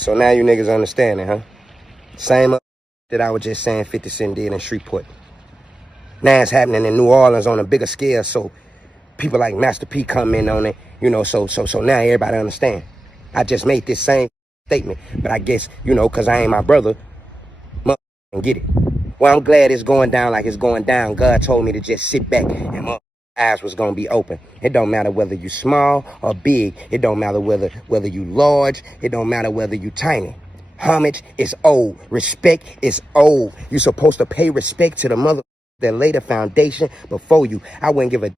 So now you niggas understanding, huh? Same that I was just saying 50 Cent did in Shreveport. Now it's happening in New Orleans on a bigger scale, so people like Master P come in on it, so now everybody understand. I just made this same statement, but I guess, because I ain't my brother, and get it. Well, I'm glad it's going down like it's going down. God told me to just sit back and my eyes was gonna be open. It don't matter whether you small or big. It don't matter whether you large. It don't matter whether you tiny. Homage is old. Respect is old. You supposed to pay respect to the mother that laid the foundation before you. I wouldn't give a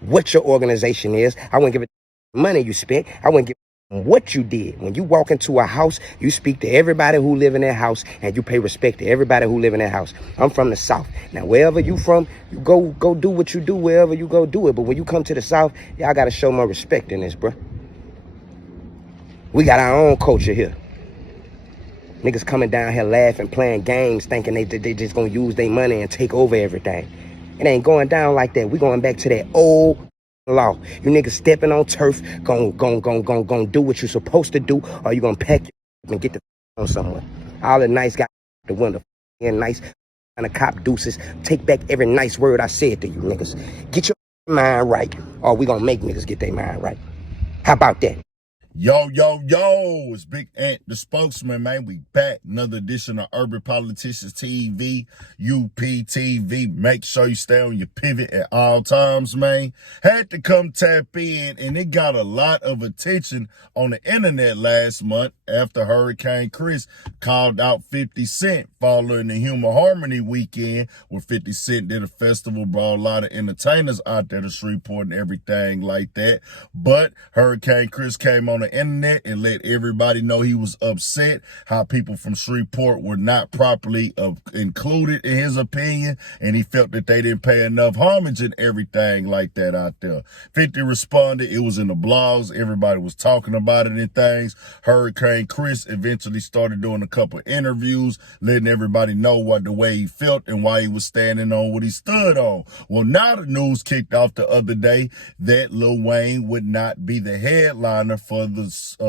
what your organization is. I wouldn't give a money you spent. I wouldn't give what you did. When you walk into a house, you speak to everybody who live in that house and you pay respect to everybody who live in that house. I'm from the South. Now, wherever you from, you go do what you do wherever you go do it. But when you come to the South, y'all got to show more respect in this, bro. We got our own culture here. Niggas coming down here laughing, playing games, thinking they just gonna use their money and take over everything. It ain't going down like that. We going back to that old law. You niggas stepping on turf, gon' do what you supposed to do, or you gonna pack your and get the on somewhere. All the nice guys, the window, and nice and the cop deuces. Take back every nice word I said to you niggas. Get your mind right, or we gonna make niggas get their mind right. How about that? Yo, it's Big Ant, the spokesman, man. We back. Another edition of Urban Politicians TV, UPTV. Make sure you stay on your pivot at all times, man. Had to come tap in, and it got a lot of attention on the internet last month after Hurricane Chris called out 50 Cent following the Human Harmony weekend, where 50 Cent did a festival, brought a lot of entertainers out there to Shreveport and everything like that. But Hurricane Chris came on the internet and let everybody know he was upset how people from Shreveport were not properly included in his opinion, and he felt that they didn't pay enough homage and everything like that out there. 50 responded. It was in the blogs. Everybody was talking about it and things. Hurricane Chris eventually started doing a couple interviews, letting everybody know what the way he felt and why he was standing on what he stood on. Well, now the news kicked off the other day that Lil Wayne would not be the headliner for the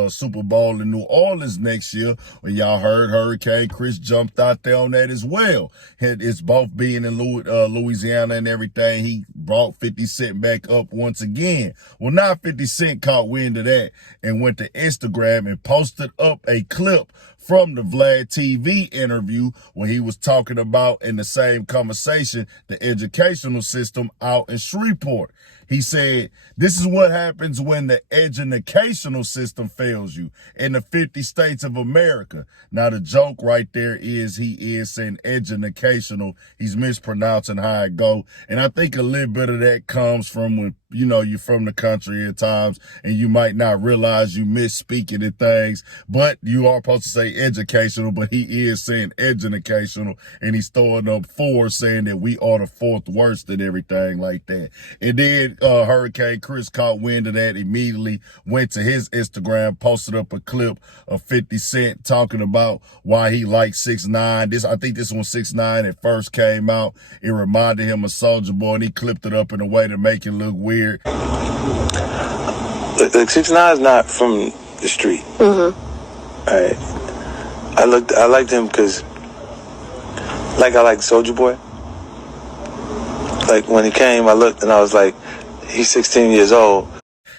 Super Bowl in New Orleans next year. Well, y'all heard Hurricane Chris jumped out there on that as well. It's both being in Louisiana and everything. He brought 50 Cent back up once again. Well, now 50 Cent caught wind of that and went to Instagram and posted up a clip from the Vlad TV interview when he was talking about, in the same conversation, the educational system out in Shreveport. He said, this is what happens when the educational system fails you in the 50 states of America. Now, the joke right there is he is saying educational. He's mispronouncing how it go. And I think a little bit of that comes from when, you're from the country at times and you might not realize you misspeaking and things, but you are supposed to say educational, but he is saying educational, and he's throwing up 4 saying that we are the 4th worst and everything like that. And then Hurricane Chris caught wind of that, immediately went to his Instagram, posted up a clip of 50 Cent talking about why he likes 6ix9ine. I think this one 6ix9ine it first came out. It reminded him of Soulja Boy, and he clipped it up in a way to make it look weird. Look, 6ix9ine is not from the street. All right. I liked him because, I like Soulja Boy. Like, when he came, I looked and I was like, he's 16 years old.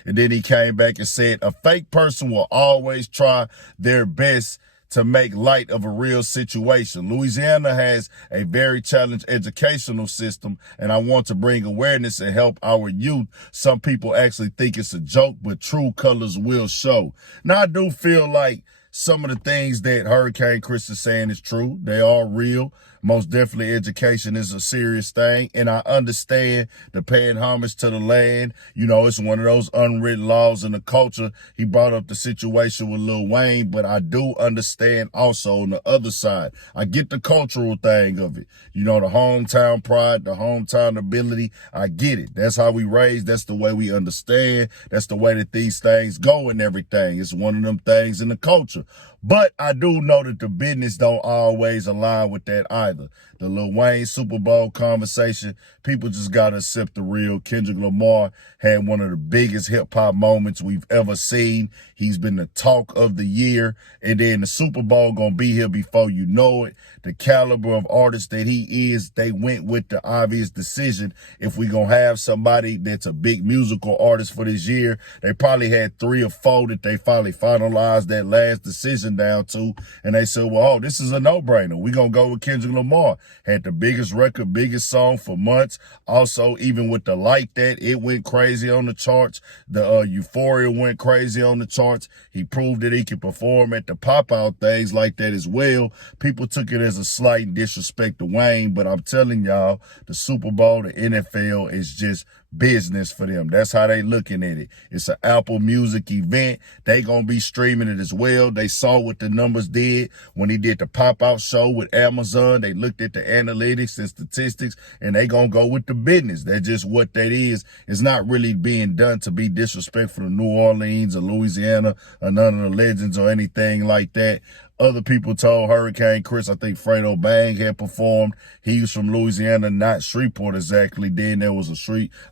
And then he came back and said, a fake person will always try their best to make light of a real situation. Louisiana has a very challenged educational system, and I want to bring awareness and help our youth. Some people actually think it's a joke, but true colors will show. Now, I do feel like some of the things that Hurricane Chris is saying is true. They are real. Most definitely education is a serious thing. And I understand the paying homage to the land. It's one of those unwritten laws in the culture. He brought up the situation with Lil Wayne, but I do understand also on the other side. I get the cultural thing of it. The hometown pride, the hometown ability. I get it. That's how we raised. That's the way we understand. That's the way that these things go and everything. It's one of them things in the culture. But I do know that the business don't always align with that either. either. The Lil Wayne Super Bowl conversation, people just gotta accept the real. Kendrick Lamar had one of the biggest hip-hop moments we've ever seen. He's been the talk of the year. And then the Super Bowl gonna be here before you know it. The caliber of artist that he is, they went with the obvious decision. If we gonna have somebody that's a big musical artist for this year, they probably had 3 or 4 that they finally finalized that last decision down to. And they said, well, oh, this is a no-brainer. We gonna go with Kendrick Lamar. Had the biggest record, biggest song for months. Also, even with the Like That, it went crazy on the charts. The Euphoria went crazy on the charts. He proved that he could perform at the pop-out things like that as well. People took it as a slight disrespect to Wayne, but I'm telling y'all, the Super Bowl, the NFL is just business for them. That's how they looking at it. It's an Apple Music event. They gonna be streaming it as well. They saw what the numbers did when he did the pop-out show with Amazon. They looked at the analytics and statistics, and they gonna go with the business. That's just what that is. It's not really being done to be disrespectful to New Orleans or Louisiana or none of the legends or anything like that. Other people told Hurricane Chris, I think Fredo Bang had performed. He was from Louisiana, not Shreveport exactly. Then there was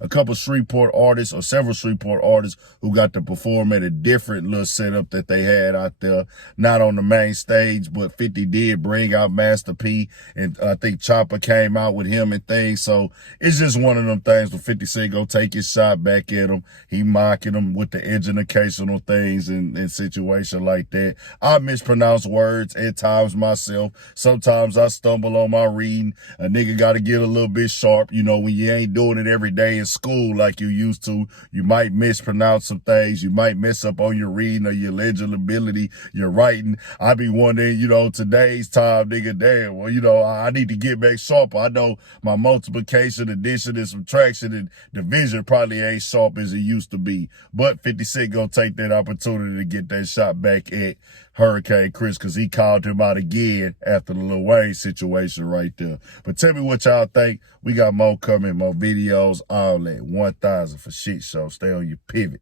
a couple Shreveport artists or several Shreveport artists who got to perform at a different little setup that they had out there. Not on the main stage, but 50 did bring out Master P. And I think Chopper came out with him and things. So it's just one of them things where 50 Cent go take his shot back at him. He mocking him with the educational things and situation like that. I mispronounce words at times myself. Sometimes I stumble on my reading. A nigga got to get a little bit sharp. You know, when you ain't doing it every day in school like you used to, you might mispronounce some things. You might mess up on your reading or your legibility, your writing. I be wondering, you know, today's time, nigga, damn, well, you know, I need to get back sharper. I know my multiplication, addition, and subtraction and division probably ain't sharp as it used to be. But 50 Cent gonna take that opportunity to get that shot back at Hurricane Chris, because he called him out again after the Lil Wayne situation right there. But tell me what y'all think. We got more coming, more videos, all that. 1,000 for shit show. Stay on your pivot.